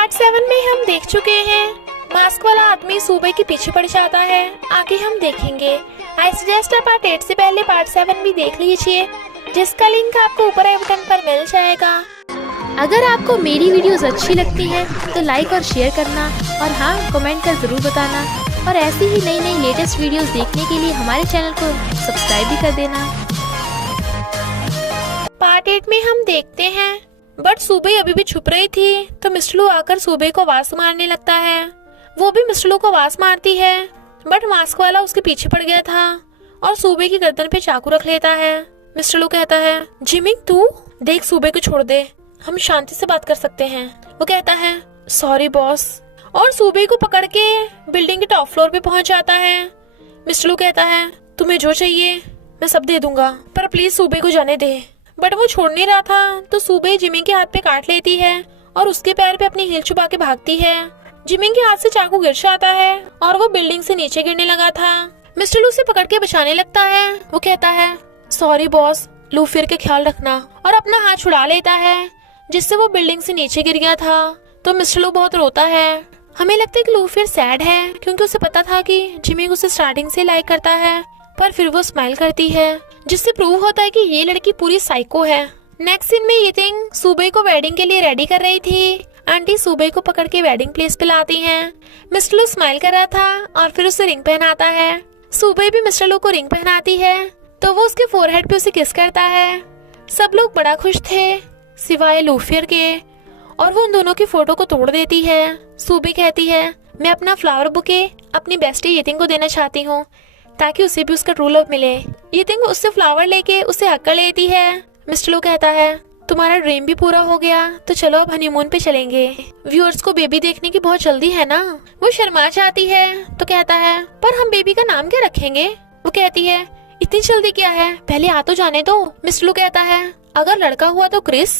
Part 7 में हम देख चुके हैं मास्क वाला आदमी सूबे के पीछे पड़ जाता है। आगे हम देखेंगे। आई सजेस्ट आप पार्ट 8 से पहले पार्ट 7 भी देख लीजिए, जिसका लिंक आपको ऊपर आई बटन पर मिल जाएगा। अगर आपको मेरी वीडियोस अच्छी लगती है तो लाइक और शेयर करना, और हाँ, कमेंट कर जरूर बताना। और ऐसी ही नई नई लेटेस्ट वीडियोस देखने के लिए हमारे चैनल को सब्सक्राइब भी कर देना। पार्ट 8 में हम देखते हैं बट सूबे अभी भी छुप रही थी तो मिस्टर लू आकर सूबे को आवाज मारने लगता है। वो भी मिस्टर लू को आवाज मारती है बट मास्क वाला उसके पीछे पड़ गया था और सूबे की गर्दन पे चाकू रख लेता है। मिस्टर लू कहता है, जिमिंग तू देख, सूबे को छोड़ दे, हम शांति से बात कर सकते हैं। वो कहता है, सॉरी बॉस, और सूबे को पकड़ के बिल्डिंग के टॉप फ्लोर पे पहुंच जाता है। मिस्टर लू कहता है, तुम्हें जो चाहिए मैं सब दे दूंगा, पर प्लीज सूबे को जाने दे। बट वो छोड़ नहीं रहा था तो सूबे जिमिंग के हाथ पे काट लेती है और उसके पैर पे अपनी हील छुपा के भागती है। जिमिंग के हाथ से चाकू गिर जाता है और वो बिल्डिंग से नीचे गिरने लगा था। मिस्टर लू उसे पकड़ के बचाने लगता है। वो कहता है, सॉरी बॉस, लू फिर के ख्याल रखना, और अपना हाथ छुड़ा लेता है जिससे वो बिल्डिंग से नीचे गिर गया था। तो मिस्टर लू बहुत रोता है। हमें लगता है कि लू फिर सैड है क्योंकि उसे पता था कि जिमिंग उसे स्टार्टिंग से लाइक करता है, पर फिर वो स्माइल करती है जिससे प्रूव होता है कि ये लड़की पूरी साइको है। नेक्स्ट सीन में यितिंग सूबे को वेडिंग के लिए रेडी कर रही थी। आंटी सूबे को पकड़ के वेडिंग प्लेस पे लाती हैं। मिस्टर लू स्माइल कर रहा था और फिर उसे रिंग पहनाता है। सूबे भी मिस्टर लू को रिंग पहनाती है तो वो उसके फोरहेड पे उसे किस करता है। सब लोग बड़ा खुश थे सिवाय लूफियर के, और वो उन दोनों की फोटो को तोड़ देती है। सूबे कहती है, मैं अपना फ्लावर बुके अपनी बेस्टी यितिंग को देना चाहती हूँ ताकि उसे भी उसका ट्रू लव मिले। यितिंग उससे फ्लावर लेके उसे हक कर लेती है। मिस्टर लू कहता है, तुम्हारा ड्रीम भी पूरा हो गया तो चलो अब हनीमून पे चलेंगे। व्यूअर्स को बेबी देखने की बहुत जल्दी है ना। वो शर्मा जाती है तो कहता है, पर हम बेबी का नाम क्या रखेंगे? वो कहती है, इतनी जल्दी क्या है, पहले आ तो जाने दो। मिस्टर लू कहता है, अगर लड़का हुआ तो क्रिस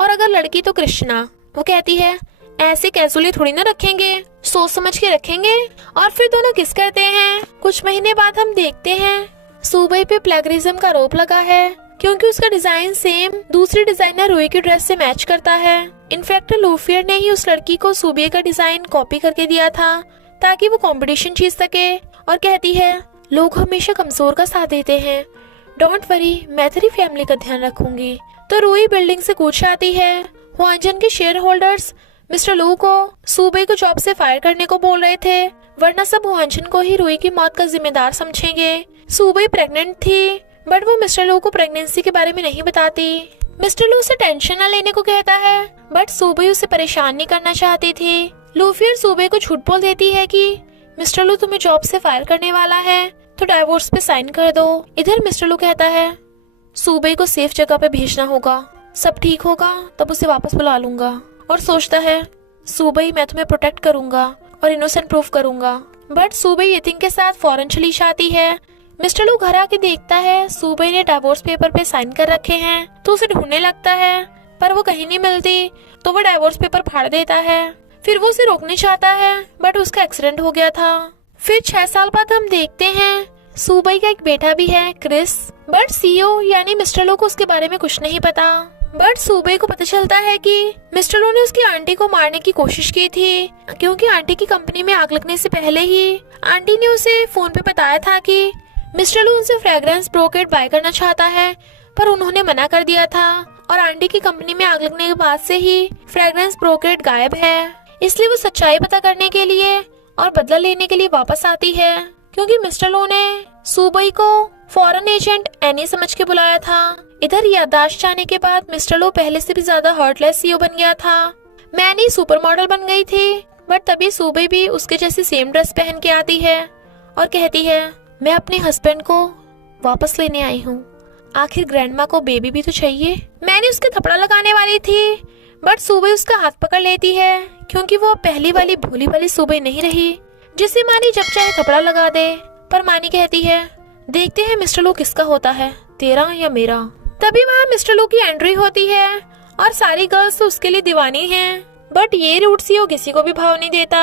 और अगर लड़की तो कृष्णा। वो कहती है, ऐसे कैजुअली थोड़ी ना रखेंगे, सोच समझ के रखेंगे। और फिर दोनों किस करते हैं। कुछ महीने बाद हम देखते हैं सूबे पे प्लेगरिज्म का आरोप लगा है क्योंकि उसका डिजाइन सेम दूसरी डिजाइनर रूही की ड्रेस से मैच करता है। इनफैक्ट लूफियर ने ही उस लड़की को सूबे का डिजाइन कॉपी करके दिया था ताकि वो कंपटीशन जीत सके। और कहती है, लोग हमेशा कमजोर का साथ देते हैं, डोंट वरी, मैं तेरी फैमिली का ध्यान रखूंगी। तो रूही बिल्डिंग से कूद आती है। हुआंजन के शेयर होल्डर्स मिस्टर लू को सूबे को जॉब से फायर करने को बोल रहे थे, वरना सब हुआंजन को ही रूही की मौत का जिम्मेदार समझेंगे। सूबे प्रेग्नेंट थी बट वो मिस्टर लू को प्रेगनेंसी के बारे में नहीं बताती। मिस्टर लू उसे टेंशन न लेने को कहता है बट सूबे उसे परेशान नहीं करना चाहती थी। लूफियर सूबे को झूठ बोल देती है कि मिस्टर लू तुम्हें जॉब से फायर करने वाला है तो डाइवोर्स पे साइन कर दो। इधर मिस्टर लू कहता है, सूबे को सेफ जगह पे भेजना होगा, सब ठीक होगा तब उसे वापस बुला लूंगा। और सोचता है, सूबे मैं तुम्हें प्रोटेक्ट करूंगा और इनोसेंट प्रूफ करूंगा। बट सूबे यितिंग के साथ फौरन चली जाती है। मिस्टर लू घर आके देखता है सूबे ने डाइवोर्स पेपर पे साइन कर रखे हैं तो उसे ढूंढने लगता है, पर वो कहीं नहीं मिलती तो वो डाइवोर्स पेपर फाड़ देता है। फिर वो उसे रोकने चाहता है बट उसका एक्सीडेंट हो गया था। फिर 6 साल बाद हम देखते हैं सूबे का एक बेटा भी है, क्रिस, बट सीईओ यानी मिस्टर लू को उसके बारे में कुछ नहीं पता। बट सूबे को पता चलता है कि मिस्टर लू ने उसकी आंटी को मारने की कोशिश की थी क्योंकि आंटी की कंपनी में आग लगने से पहले ही आंटी ने उसे फोन पे बताया था कि मिस्टर लू उनसे फ्रेग्रेंस ब्रोकेट बाय करना चाहता है, पर उन्होंने मना कर दिया था और आंटी की कंपनी में आग लगने के बाद से ही फ्रेग्रेंस ब्रोकेट गायब है। इसलिए वो सच्चाई पता करने के लिए और बदला लेने के लिए वापस आती है क्योंकि मिस्टर लू ने सूबे को फॉरेन एजेंट एनी समझ के बुलाया था। इधर याददाश्त जाने के बाद मिस्टर लू पहले से भी ज्यादा हर्टलेस सीईओ बन गया था। मैनी सुपर मॉडल बन गई थी बट तभी सूबे भी उसके जैसी सेम ड्रेस पहन के आती है और कहती है, मैं अपने हस्बैंड को वापस लेने आई हूँ, आखिर ग्रैंडमा को बेबी भी तो चाहिए। मैंने उसके थपड़ा लगाने वाली थी बट सूबे उसका हाथ पकड़ लेती है क्योंकि वो पहली वाली भोली वाली सूबे नहीं रही जिसे मानी जब चाहे थपड़ा लगा दे। पर मानी कहती है, देखते हैं मिस्टर लू किसका होता है, तेरा या मेरा। तभी वहाँ मिस्टर लू की एंट्री होती है और सारी गर्ल्स तो उसके लिए दीवानी हैं, बट ये रूट सीईओ किसी को भी भाव नहीं देता।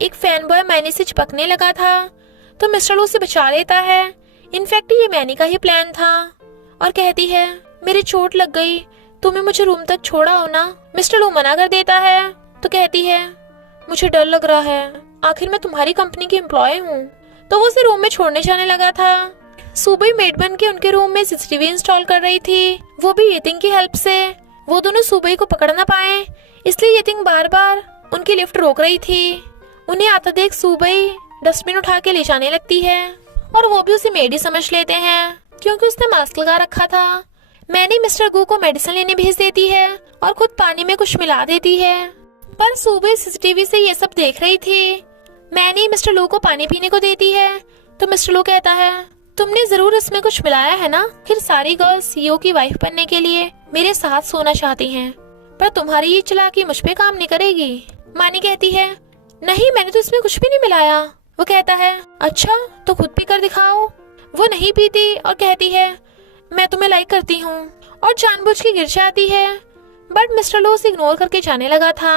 एक फैन बॉय मैनी से चिपकने लगा था तो मिस्टर लू उसे बचा लेता है। इनफैक्ट ये मैनी का ही प्लान था और कहती है, मेरी चोट लग गई, तुम्हें मुझे रूम तक छोड़ा हो ना। मिस्टर लू मना कर देता है तो कहती है मुझे डर लग रहा है, आखिर मैं तुम्हारी कंपनी की एम्प्लॉय हूँ। तो वो उसे रूम में छोड़ने जाने लगा था। सुबह मेड बन के उनके रूम में सीसीटीवी इंस्टॉल कर रही थी, वो भी येतिंग की हेल्प से। वो दोनों सुबह को पकड़ ना पाए, इसलिए येतिंग बार बार उनकी लिफ्ट रोक रही थी। उन्हें आता देख सुबह डस्टबिन उठा के ले जाने लगती है और वो भी उसे मेड ही समझ लेते हैं क्योंकि उसने मास्क लगा रखा था। मैनी मिस्टर गू को मेडिसिन लेने भेज देती है और खुद पानी में कुछ मिला देती है, पर सुबह सीसीटीवी से ये सब देख रही थी। मैनी मिस्टर लू को पानी पीने को देती है तो मिस्टर लू कहता है तुमने जरूर इसमें कुछ मिलाया है ना, फिर सारी गर्ल्स सीईओ की वाइफ बनने के लिए मेरे साथ सोना चाहती हैं, पर तुम्हारी ये चालाकी मुझ पे काम नहीं करेगी। मानी कहती है नहीं, मैंने तो इसमें कुछ भी नहीं मिलाया। वो कहता है अच्छा तो खुद पी कर दिखाओ। वो नहीं पीती और कहती है मैं तुम्हें लाइक करती हूँ, और जानबूझ के गिर जाती है, बट मिस्टर लो उसे इग्नोर करके जाने लगा था।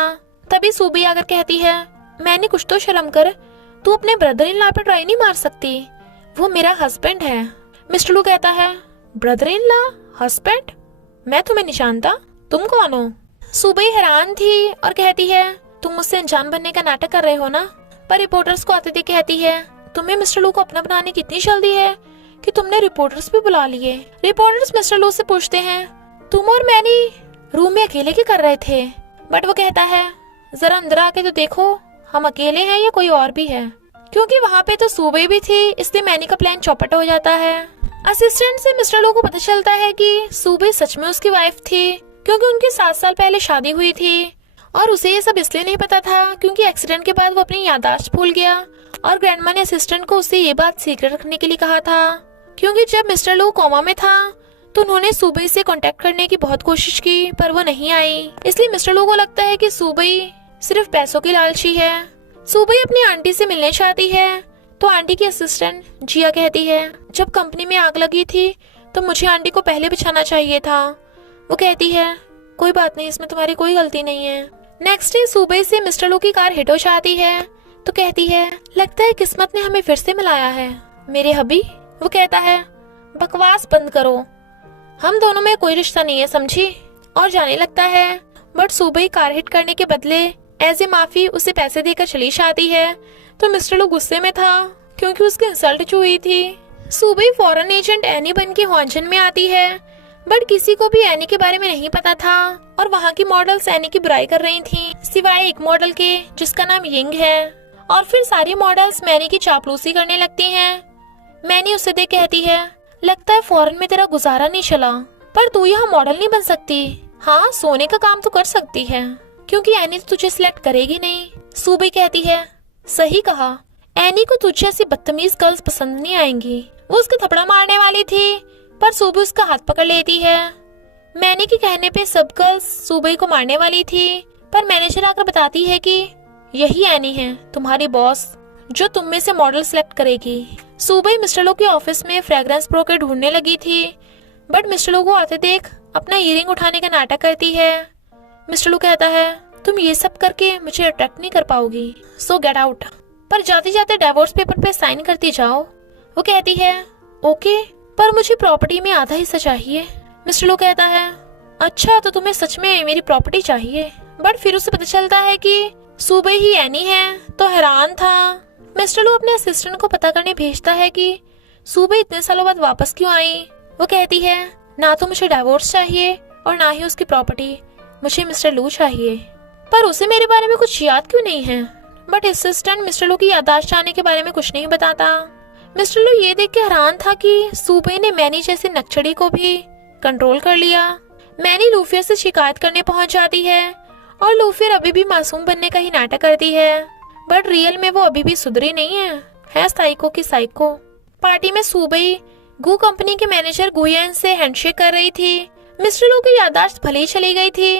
तभी सुबह आकर कहती है मैंने कुछ तो शर्म कर, तू अपने ब्रदर इन लॉ पे ट्राई नहीं मार सकती, वो मेरा हस्बैंड है। मिस्टर लो कहता है ब्रदर इन लॉ, हस्बैंड? मैं तुम्हें नहीं जानता, तुम कौन हो? सुबह हैरान थी और कहती है तुम मुझसे अनजान बनने का नाटक कर रहे हो ना। पर रिपोर्टर्स को आते देख कहती है तुम्हें मिस्टर लू को अपना बनाने की इतनी जल्दी है कि तुमने रिपोर्टर्स भी बुला लिए। रिपोर्टर्स मिस्टर लू से पूछते हैं तुम और मैनी रूम में अकेले क्या कर रहे थे? बट वो कहता है जरा अंदर आके तो देखो हम अकेले हैं या कोई और भी है, क्योंकि वहाँ पे तो सुबह भी थी, इसलिए मैनी का प्लान चौपट हो जाता है। असिस्टेंट से मिस्टर लू को पता चलता है कि सुबह सच में उसकी वाइफ थी, क्योंकि उनकी 7 साल पहले शादी हुई थी, और उसे ये सब इसलिए नहीं पता था क्योंकि एक्सीडेंट के बाद वो अपनी याददाश्त भूल गया, और ग्रैंडमा ने असिस्टेंट को उससे ये बात सीक्रेट रखने के लिए कहा था, क्योंकि जब मिस्टर लू कोमा में था तो उन्होंने सुबह से कांटेक्ट करने की बहुत कोशिश की पर वो नहीं आई। इसलिए मिस्टर लू को लगता है कि सुबह सिर्फ पैसों की लालची है। सुबह अपनी आंटी से मिलने चाहती है तो आंटी की असिस्टेंट जिया कहती है जब कंपनी में आग लगी थी तो मुझे आंटी को पहले बचाना चाहिए था। वो कहती है कोई बात नहीं, इसमें तुम्हारी कोई गलती नहीं है। नेक्स्ट डे सुबह से मिस्टर लू की कार हिट हो जाती है तो कहती है लगता है किस्मत ने हमें फिर से मिलाया है मेरे हबी। वो कहता है बकवास बंद करो, हम दोनों में कोई रिश्ता नहीं है समझी, और जाने लगता है। बट सुबह कार हिट करने के बदले एज ए माफी उसे पैसे देकर चली जाती है तो मिस्टर लू गुस्से में था क्योंकि उसकी इंसल्ट हुई थी। सुबह फॉरेन एजेंट एनी बन के हॉन्जन में आती है, बट किसी को भी एनी के बारे में नहीं पता था, और वहाँ की मॉडल्स एनी की बुराई कर रही थीं, सिवाय एक मॉडल के जिसका नाम यिंग है। और फिर सारी मॉडल्स मैनी की चापलूसी करने लगती हैं। मैनी उसे देख कहती है लगता है फॉरेन में तेरा गुजारा नहीं चला, पर तू यहाँ मॉडल नहीं बन सकती। हाँ, सोने का काम तो कर सकती है क्योंकि एनी तो तुझे सिलेक्ट करेगी नहीं। सुबह कहती है सही कहा, एनी को तुझे ऐसी बदतमीज गर्ल्स पसंद नहीं आएंगी। वो उसके थपड़ा मारने वाली थी पर सुबह उसका हाथ पकड़ लेती है। मैनी के कहने पे सब गर्ल्स सुबह को मारने वाली थी, पर मैनेजर आकर बताती है कि यही एनी है तुम्हारी बॉस जो तुम में से मॉडल सिलेक्ट करेगी। सुबह मिस्टर लो के ऑफिस में फ्रेग्रेंस ब्रोकर ढूंढने लगी थी, बट मिस्टर लो को आते देख अपना ईयरिंग उठाने का नाटक करती है। मिस्टर लो कहता है तुम ये सब करके मुझे अट्रैक्ट नहीं कर पाओगी, सो गेट आउट, पर जाते जाते डिवोर्स पेपर पे साइन करती जाओ। वो कहती है ओके, पर मुझे प्रॉपर्टी में आधा हिस्सा चाहिए। मिस्टर लो कहता है अच्छा तो तुम्हें सच में मेरी प्रॉपर्टी चाहिए, बट फिर उसे पता चलता है कि सुबह ही एनी है, तो हैरान था। मिस्टर लो अपने असिस्टेंट को पता करने भेजता है कि सुबह इतने सालों बाद वापस क्यों आई। वो कहती है ना तो मुझे डिवोर्स चाहिए और ना ही उसकी प्रॉपर्टी, मुझे मिस्टर लू चाहिए, पर उसे मेरे बारे में कुछ याद क्यों नहीं है। बट असिस्टेंट मिस्टर लू की याददाश्त जाने के बारे में कुछ नहीं बताता। मिस्टर लू ये देख के हैरान था कि सुबह ने मैनी जैसे नक्सड़ी को भी कंट्रोल कर लिया। मैनी लूफियर से शिकायत करने पहुंच जाती है और लूफियर अभी भी मासूम बनने का ही नाटक करती है, बट रियल में वो अभी भी सुधरी नहीं है साइको की साइको। पार्टी में सुबह गू कंपनी के मैनेजर गुयन से हैंडशेक कर रही थी। मिस्टर लू की याददाश्त भले ही चली गई थी,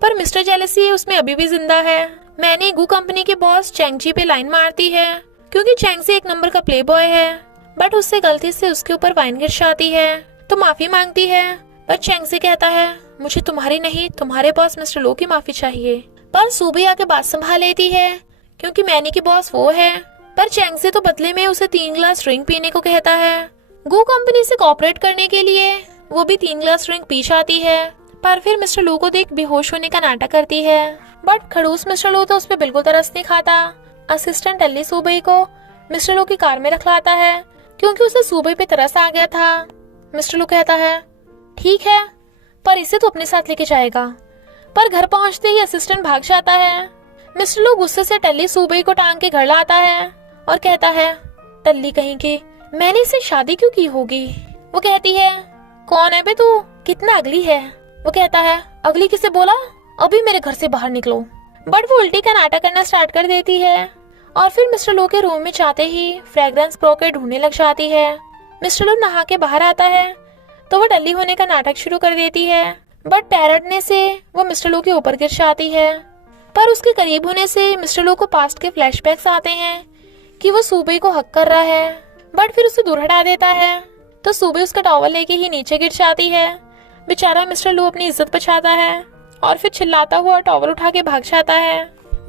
पर मिस्टर जेलसी उसमें अभी भी जिंदा है। मैंने गू कंपनी के बॉस चैंगजी पे लाइन मारती है क्योंकि चैंगजी एक नंबर का प्ले बॉय है, बट उससे गलती से उसके ऊपर वाइन गिर जाती है तो माफी मांगती है, पर चैंगजी कहता है मुझे तुम्हारी नहीं तुम्हारे बॉस मिस्टर लो की माफी चाहिए। पर सुबह आके बात संभाल लेती है क्योंकि मैनी की बॉस वो है, पर चैंगजी तो बदले में उसे 3 ग्लास ड्रिंक पीने को कहता है। गू कंपनी से कोऑपरेट करने के लिए वो भी 3 ग्लास ड्रिंक पी जाती है, पर फिर मिस्टर लू को देख बेहोश होने का नाटक करती है। बट खड़ूस मिस्टर लू तो उस पर बिल्कुल तरस नहीं खाता। असिस्टेंट टल्ली सूबई को मिस्टर लू की कार में रख लाता है क्योंकि उसे सूबई पे तरस आ गया था। मिस्टर लू कहता है ठीक है, पर इसे तो अपने साथ लेके जाएगा। पर घर पहुंचते ही असिस्टेंट भाग जाता है। मिस्टर लू गुस्से से टल्ली सूबई को टांग के घर लाता है और कहता है टल्ली कहीं की, मैंने इससे शादी क्यों की होगी। वो कहती है कौन है बे तू, कितना अगली है। वो कहता है अगली किसे बोला, अभी मेरे घर से बाहर निकलो। बट वो उल्टी का नाटक करना स्टार्ट कर देती है और फिर मिस्टर लू के रूम में जाते ही फ्रेग्रेंस ब्रोकेट ढूंढने लग जाती है। मिस्टर लू नहा के बाहर आता है तो वो टल्ली होने का नाटक शुरू कर देती है। बट पैरटने से वो मिस्टर लू के ऊपर गिर जाती है। पर उसके करीब होने से मिस्टर लू को पास्ट के फ्लैशबैक्स आते हैं कि वो सूबई को हक कर रहा है। बट फिर उसे दूर हटा देता है तो सूबई उसका टॉवल लेके ही नीचे गिर जाती है। बेचारा मिस्टर लू अपनी इज्जत बचाता है और फिर चिल्लाता हुआ टॉवल उठा के भाग जाता है।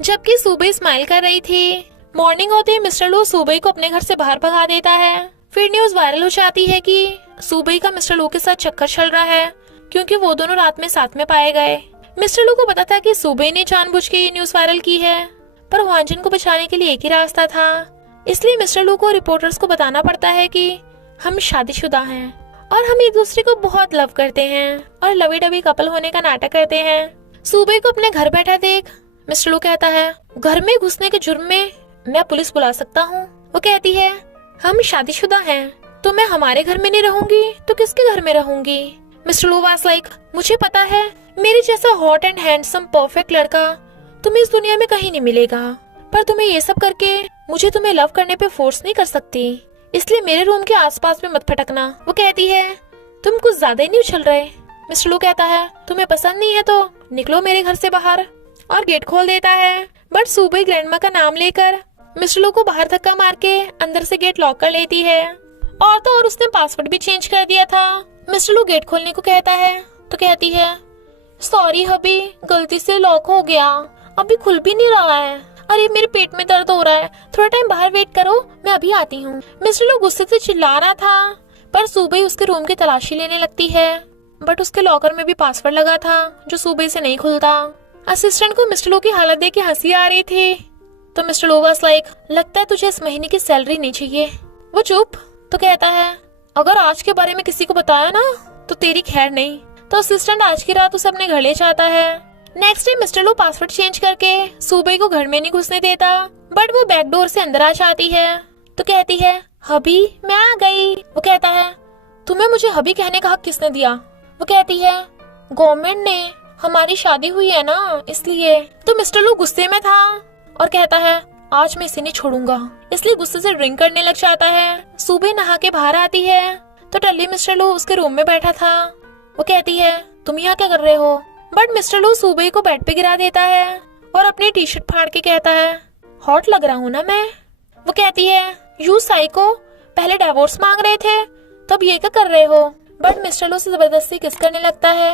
जबकि सूबई स्माइल कर रही थी। मॉर्निंग होते ही मिस्टर लू सूबई को अपने घर से बाहर भगा देता है। फिर न्यूज वायरल हो जाती है कि सूबई का मिस्टर लू के साथ चक्कर चल रहा है क्योंकि वो दोनों रात में साथ में पाए गए। मिस्टर लू को पता था कि सूबई ने जानबूझ के ये न्यूज वायरल की है, पर ह्वानजन को बचाने के लिए एक ही रास्ता था। इसलिए मिस्टर लू को रिपोर्टर्स को बताना पड़ता है कि हम शादीशुदा हैं और हम एक दूसरे को बहुत लव करते हैं और लवी डवी कपल होने का नाटक करते हैं। सूबई को अपने घर बैठा देख मिस्टर लू कहता है घर में घुसने के जुर्म में मैं पुलिस बुला सकता हूँ। वो कहती है हम शादीशुदा हैं, तो मैं हमारे घर में नहीं रहूंगी तो किसके घर में रहूंगी। मिस्टर लू वाज लाइक मुझे पता है मेरे जैसा हॉट एंड हैंडसम परफेक्ट लड़का तुम्हें इस दुनिया में कहीं नहीं मिलेगा, पर तुम्हें ये सब करके मुझे तुम्हें लव करने पे फोर्स नहीं कर सकती, इसलिए मेरे रूम के आसपास में मत भटकना। वो कहती है तुम कुछ ज्यादा ही नहीं उछल रहे। मिस्टर लू कहता है तुम्हें पसंद नहीं है तो निकलो मेरे घर से बाहर, और गेट खोल देता है। बट सूबई ग्रैंडमा का नाम लेकर मिस्टर लू को बाहर धक्का मार के अंदर से गेट लॉक कर लेती है। और तो और उसने पासवर्ड भी चेंज कर दिया था। मिस्टर लू गेट खोलने को कहता है तो कहती है सॉरी हबी, गलती से लॉक हो गया, अभी खुल भी नहीं रहा है। अरे मेरे पेट में दर्द हो रहा है, थोड़ा टाइम बाहर वेट करो, मैं अभी आती हूँ। मिस्टर लू गुस्से से चिल्ला रहा था, पर सूबई उसके रूम की तलाशी लेने लगती है। बट उसके लॉकर में भी पासवर्ड लगा था जो सूबई से नहीं खुलता। असिस्टेंट को मिस्टर लू की हालत देख के हंसी आ रही थी, तो मिस्टर लू वाज लाइक लगता है तुझे इस महीने की सैलरी नहीं चाहिए। वो चुप तो कहता है अगर आज के बारे में किसी को बताया ना तो तेरी खैर नहीं। तो असिस्टेंट आज की रात उसे अपने घर ले जाता है। नेक्स्ट डे मिस्टर लू पासवर्ड चेंज करके सूबई को घर में नहीं घुसने देता, बट वो बैक डोर से अंदर आ जाती है तो कहती है हबी मैं आ गई। वो कहता है तुम्हें मुझे हबी कहने का हक किसने दिया। वो कहती है गवर्नमेंट ने, हमारी शादी हुई है ना इसलिए। तो मिस्टर लू गुस्से में था और कहता है आज मैं इसे नहीं छोड़ूंगा, इसलिए गुस्से से ड्रिंक करने लग जाता है। सूबई नहा के बाहर आती है तो टल्ली मिस्टर लू उसके रूम में बैठा था। वो कहती है तुम यहाँ क्या कर रहे हो। बट मिस्टर लू सूबई को बेड पे गिरा देता है और अपनी टी शर्ट फाड़ के कहता है हॉट लग रहा हूँ ना मैं। वो कहती है यू साइको, पहले डिवोर्स मांग रहे थे तो अब ये क्या कर रहे हो। बट मिस्टर लू से जबरदस्ती किस करने लगता है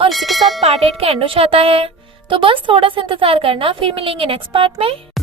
और इसी के साथ पार्ट 8 का एंड हो जाता है। तो बस थोड़ा सा इंतजार करना, फिर मिलेंगे नेक्स्ट पार्ट में।